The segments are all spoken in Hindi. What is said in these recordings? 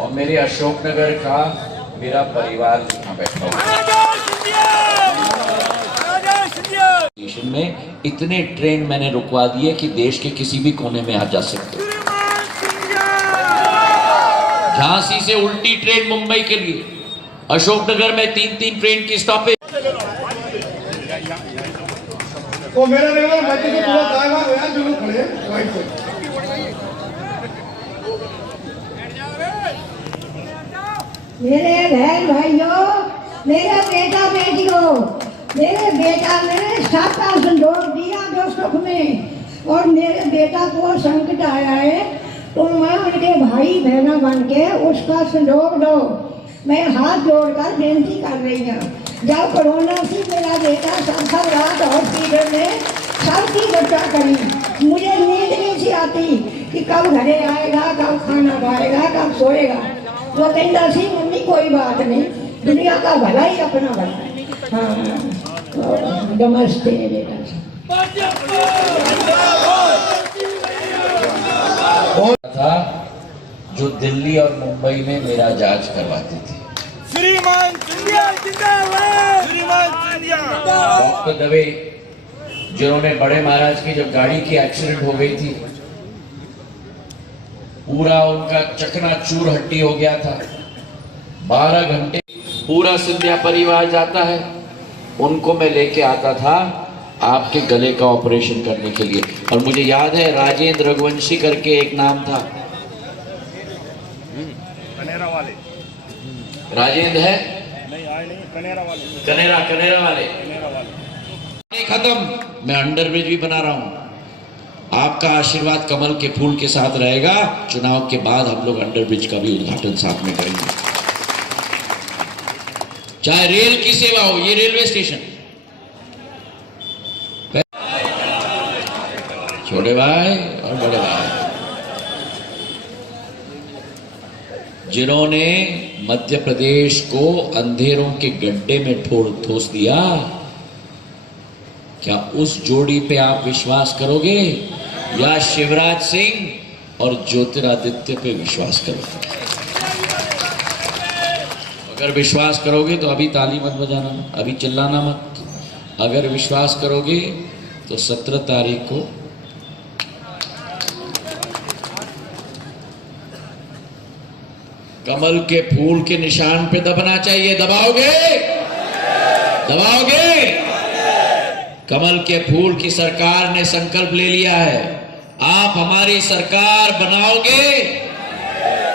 और मेरे अशोकनगर का मेरा परिवार यहाँ बैठा हुआ स्टेशन में इतने ट्रेन मैंने रुकवा दिए कि देश के किसी भी कोने में आ जा सकते। झांसी से उल्टी ट्रेन मुंबई के लिए, अशोकनगर में 3-3 ट्रेन की स्टॉपेज। तो मेरा लेवल मध्य से पूरा दाएगा यार जो लोग खड़े राइट से। मेरे बहन भाइयों, मेरे बेटा बेटियों, मेरे बेटा ने साता संजोग दिया जो सुख में, और मेरे बेटा को संकट आया है तो मैं उनके भाई बहना बन के उसका संजोग दो। मैं हाथ जोड़कर बेनती कर रही हूँ। जब कोरोना से मेरा बेटा सब रात हॉस्पिटल में सबकी चर्चा करी, मुझे नींद नहीं सी आती कि कब घरे आएगा, कब खाना खाएगा, कब सोएगा। वो कहता सी मम्मी कोई बात नहीं, दुनिया का भला ही अपना भला है। हाँ, नमस्ते बेटा। था जो दिल्ली और मुंबई में मेरा जांच करवाते थे। श्रीमान सिंधिया जिंदाबाद, श्रीमान सिंधिया। डॉक्टर दवे जिन्होंने बड़े महाराज की जब गाड़ी की एक्सीडेंट हो गई थी, पूरा उनका चकनाचूर हड्डी हो गया था। 12 घंटे पूरा सिंधिया परिवार जाता है, उनको मैं लेके आता था आपके गले का ऑपरेशन करने के लिए। और मुझे याद है राजेंद्र रघुवंशी करके एक नाम था, कनेरा वाले राजेंद्र है नहीं आए नहीं, कनेरा वाले, कनेरा वाले कनेरा वाले। खत्म, मैं अंडरब्रिज भी बना रहा हूं। आपका आशीर्वाद कमल के फूल के साथ रहेगा। चुनाव के बाद हम लोग अंडरब्रिज का भी उद्घाटन साथ में करेंगे। चाहे रेल की सेवा हो, ये रेलवे स्टेशन, छोटे भाई और बड़े भाई जिन्होंने मध्य प्रदेश को अंधेरों के गड्ढे में ठोस दिया, क्या उस जोड़ी पे आप विश्वास करोगे या शिवराज सिंह और ज्योतिरादित्य पे विश्वास करोगे? अगर विश्वास करोगे तो अभी ताली मत बजाना, अभी चिल्लाना मत। अगर विश्वास करोगे तो 17 तारीख को कमल के फूल के निशान पे दबना चाहिए। दबाओगे? दबाओगे? कमल के फूल की सरकार ने संकल्प ले लिया है, आप हमारी सरकार बनाओगे।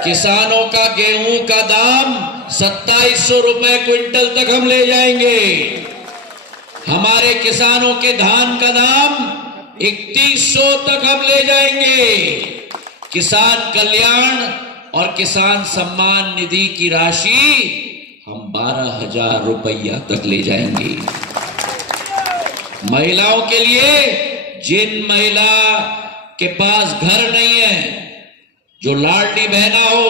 किसानों का गेहूं का दाम 2700 रुपए क्विंटल तक हम ले जाएंगे। हमारे किसानों के धान का दाम 3100 तक हम ले जाएंगे। किसान कल्याण और किसान सम्मान निधि की राशि हम 12,000 रुपया तक ले जाएंगे। महिलाओं के लिए, जिन महिला के पास घर नहीं है, जो लाडली बहना हो,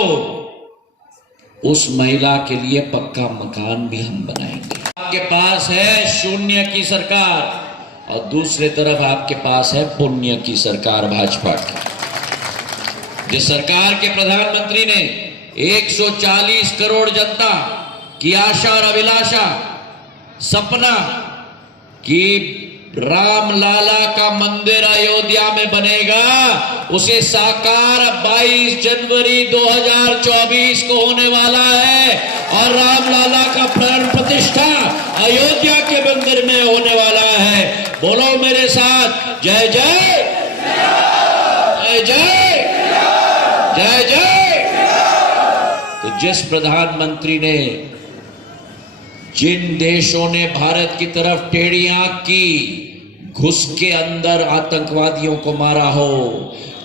उस महिला के लिए पक्का मकान भी हम बनाएंगे। आपके पास है शून्य की सरकार और दूसरे तरफ आपके पास है पुण्य की सरकार भाजपा की। जिस सरकार के प्रधानमंत्री ने 140 करोड़ जनता की आशा और अभिलाषा, सपना कि राम लाला का मंदिर अयोध्या में बनेगा, उसे साकार 22 जनवरी 2024 को होने वाला है। और राम लाला का प्राण प्रतिष्ठा अयोध्या के मंदिर में होने वाला है। बोलो मेरे साथ, जय जय जय जय जय जय। तो जिस प्रधानमंत्री ने, जिन देशों ने भारत की तरफ टेढ़ी आंख की, घुस के अंदर आतंकवादियों को मारा हो,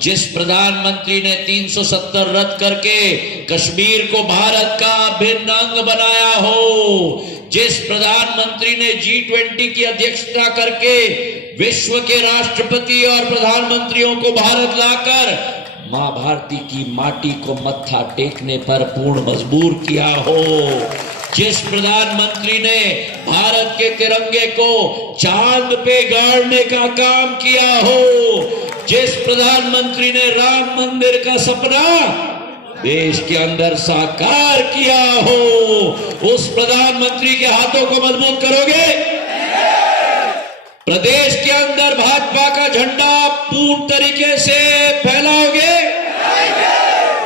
जिस प्रधानमंत्री ने 370 रद्द करके कश्मीर को भारत का अभिन्न अंग बनाया हो, जिस प्रधानमंत्री ने G20 की अध्यक्षता करके विश्व के राष्ट्रपति और प्रधानमंत्रियों को भारत लाकर मां भारती की माटी को मत्था टेकने पर पूर्ण मजबूर किया हो, जिस प्रधानमंत्री ने भारत के तिरंगे को चांद पे गाड़ने का काम किया हो, जिस प्रधानमंत्री ने राम मंदिर का सपना देश के अंदर साकार किया हो, उस प्रधानमंत्री के हाथों को मजबूत करोगे? प्रदेश के अंदर भाजपा का झंडा पूर्ण तरीके से फैलाओगे?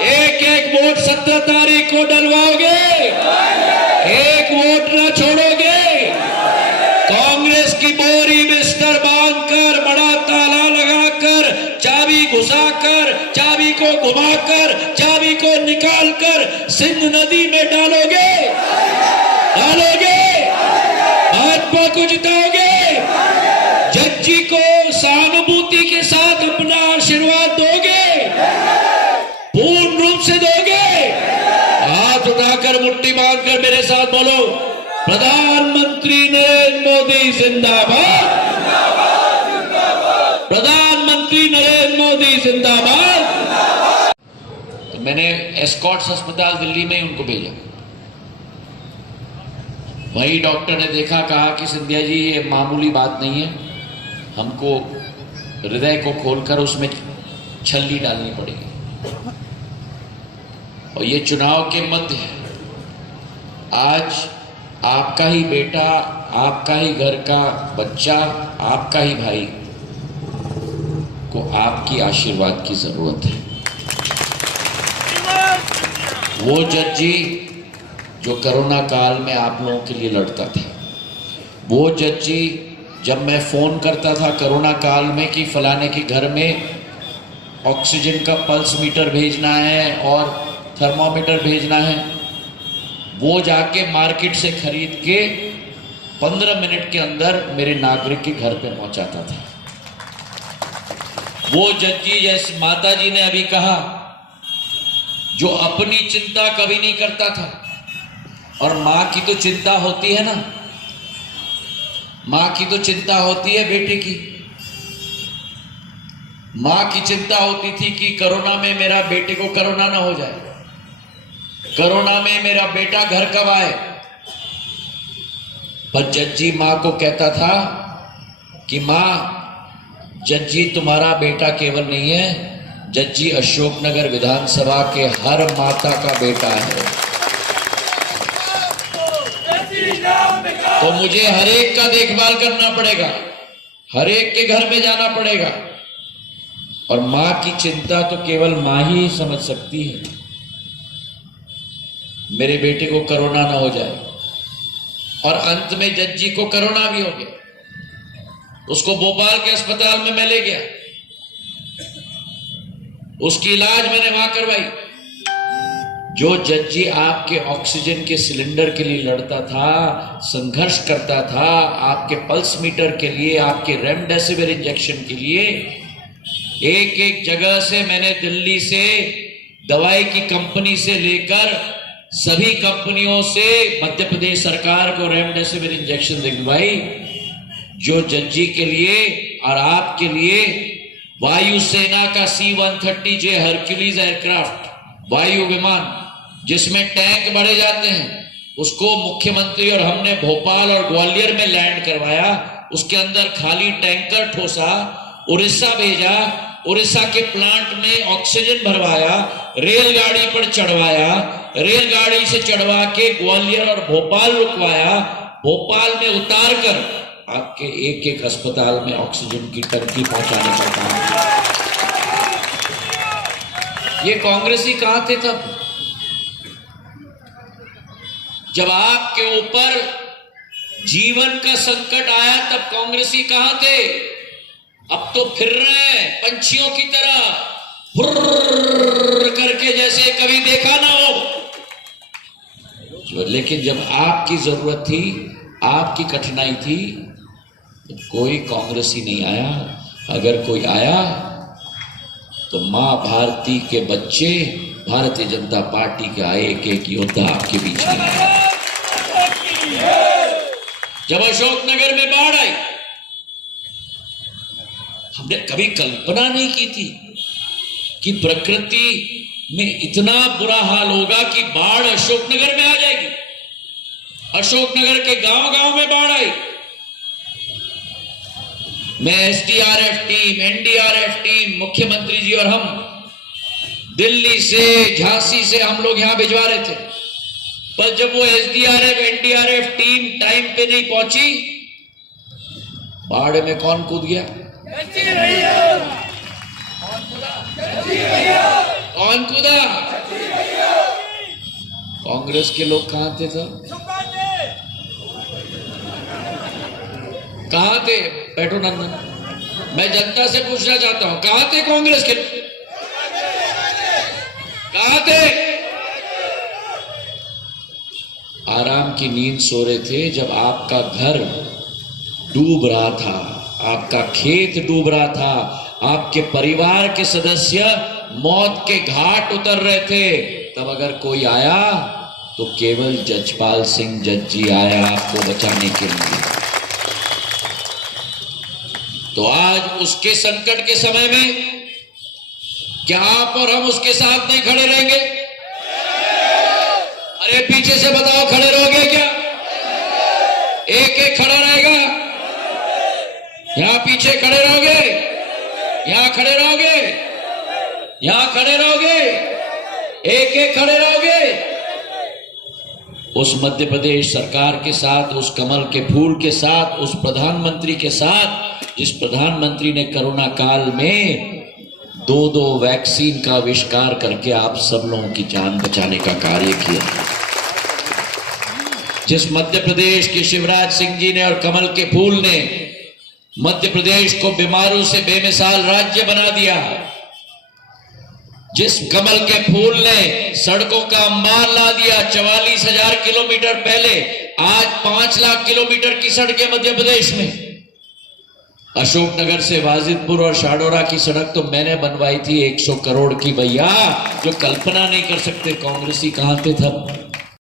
एक एक वोट 17 तारीख को डलवाओगे? एक वोट न छोड़ोगे? कांग्रेस की बोरी बिस्तर बांधकर, बड़ा ताला लगाकर, चाबी घुसाकर, चाबी को घुमाकर, चाबी को निकालकर सिंध नदी में डालोगे? भाजपा को जिताओगे? जज्जी को सहानुभूति के साथ अपना आशीर्वाद दोगे? पूर्ण रूप से दोगे? हाथ उठाकर मुट्ठी बांधकर मेरे साथ बोलो, प्रधानमंत्री नरेंद्र मोदी जिंदाबाद, प्रधानमंत्री नरेंद्र मोदी जिंदाबाद। तो मैंने एस्कॉर्ट्स अस्पताल दिल्ली में ही उनको भेजा। वही डॉक्टर ने देखा, कहा कि सिंधिया जी ये मामूली बात नहीं है, हमको हृदय को खोलकर उसमें छल्ली डालनी पड़ेगी और ये चुनाव के मध्य है। आज आपका ही बेटा, आपका ही घर का बच्चा, आपका ही भाई को आपकी आशीर्वाद की जरूरत है। वो जज्जी जो कोरोना काल में आप लोगों के लिए लड़ता था, वो जज्जी जब मैं फोन करता था कोरोना काल में कि फलाने के घर में ऑक्सीजन का पल्स मीटर भेजना है और थर्मोमीटर भेजना है, वो जाके मार्केट से खरीद के 15 मिनट के अंदर मेरे नागरिक के घर पे पहुंचाता था। वो जज्जी, जैसे माता जी ने अभी कहा, जो अपनी चिंता कभी नहीं करता था, और मां की तो चिंता होती है ना, मां की तो चिंता होती है बेटे की। मां की चिंता होती थी कि कोरोना में मेरा बेटे को कोरोना ना हो जाए, कोरोना में मेरा बेटा घर कब आए। पर जज्जी मां को कहता था कि मां, जज्जी तुम्हारा बेटा केवल नहीं है, जज्जी अशोकनगर विधानसभा के हर माता का बेटा है। तो मुझे हर एक का देखभाल करना पड़ेगा, हर एक के घर में जाना पड़ेगा, और मां की चिंता तो केवल मां ही समझ सकती है। मेरे बेटे को कोरोना ना हो जाए, और अंत में जज्जी को कोरोना भी हो गया। उसको भोपाल के अस्पताल में मैं ले गया, उसकी इलाज मैंने वहां करवाई। जो जज्जी आपके ऑक्सीजन के सिलेंडर के लिए लड़ता था, संघर्ष करता था, आपके पल्स मीटर के लिए, आपके रेमडेसिविर इंजेक्शन के लिए, एक एक जगह से मैंने दिल्ली से दवाई की कंपनी से लेकर सभी कंपनियों से मध्य प्रदेश सरकार को रेमडेसिविर इंजेक्शन दिलवाई। जो जज्जी के लिए और आपके लिए वायुसेना का C-130J हरक्यूलिस एयरक्राफ्ट, वायु विमान जिसमें टैंक बढ़े जाते हैं, उसको मुख्यमंत्री और हमने भोपाल और ग्वालियर में लैंड करवाया। उसके अंदर खाली टैंकर ठोसा, उड़ीसा भेजा, उड़ीसा के प्लांट में ऑक्सीजन भरवाया, रेलगाड़ी पर चढ़वाया, रेलगाड़ी से चढ़वा के ग्वालियर और भोपाल रुकवाया, भोपाल में उतार कर आपके एक एक अस्पताल में ऑक्सीजन की टंकी पहुंचाने का काम किया। ये कांग्रेसी कहां थे तब, जब आपके ऊपर जीवन का संकट आया, तब कांग्रेसी कहां थे? अब तो फिर रहे हैं पंछियों की तरह, फुर्र करके, जैसे कभी देखा ना हो। लेकिन जब आपकी जरूरत थी, आपकी कठिनाई थी, तो कोई कांग्रेसी नहीं आया। अगर कोई आया तो मां भारती के बच्चे भारतीय जनता पार्टी के आए एक एक योद्धा आपके बीच में आया। जब अशोकनगर में बाढ़ आई, हमने कभी कल्पना नहीं की थी कि प्रकृति में इतना बुरा हाल होगा कि बाढ़ अशोकनगर में आ जाएगी। अशोकनगर के गांव-गांव में बाढ़ आई। मैं SDRF टीम, NDRF टीम, मुख्यमंत्री जी और हम दिल्ली से, झांसी से हम लोग यहां भिजवा रहे थे, पर जब वो एसडीआरएफ एनडीआरएफ टीम टाइम पे नहीं पहुंची, बाढ़ में कौन कूद गया? कौन कूदा? कांग्रेस के लोग कहां थे सर? कहां थे? बैठो नंदन, मैं जनता से पूछना चाहता हूं, कहां थे कांग्रेस के? कहां थे? आराम की नींद सो रहे थे जब आपका घर डूब रहा था, आपका खेत डूब रहा था, आपके परिवार के सदस्य मौत के घाट उतर रहे थे, तब अगर कोई आया तो केवल जजपाल सिंह जज्जी आया आपको बचाने के लिए। तो आज उसके संकट के समय में क्या आप और हम उसके साथ नहीं खड़े रहेंगे? अरे पीछे से बताओ, खड़े रहोगे क्या? एक एक खड़ा रहेगा? यहां पीछे खड़े रहोगे? यहां खड़े रहोगे? यहां खड़े रहोगे? एक एक खड़े रहोगे? उस मध्य प्रदेश सरकार के साथ, उस कमल के फूल के साथ, उस प्रधानमंत्री के साथ, जिस प्रधानमंत्री ने कोरोना काल में 2 वैक्सीन का आविष्कार करके आप सब लोगों की जान बचाने का कार्य किया, जिस मध्य प्रदेश के शिवराज सिंह जी ने और कमल के फूल ने मध्य प्रदेश को बीमारों से बेमिसाल राज्य बना दिया, जिस कमल के फूल ने सड़कों का अंबार ला दिया, 44,000 किलोमीटर पहले आज 5 लाख किलोमीटर की सड़कें मध्य प्रदेश में। अशोकनगर से वाजिदपुर और शाडोरा की सड़क तो मैंने बनवाई थी 100 करोड़ की भैया, जो कल्पना नहीं कर सकते कांग्रेसी कहां थे तब।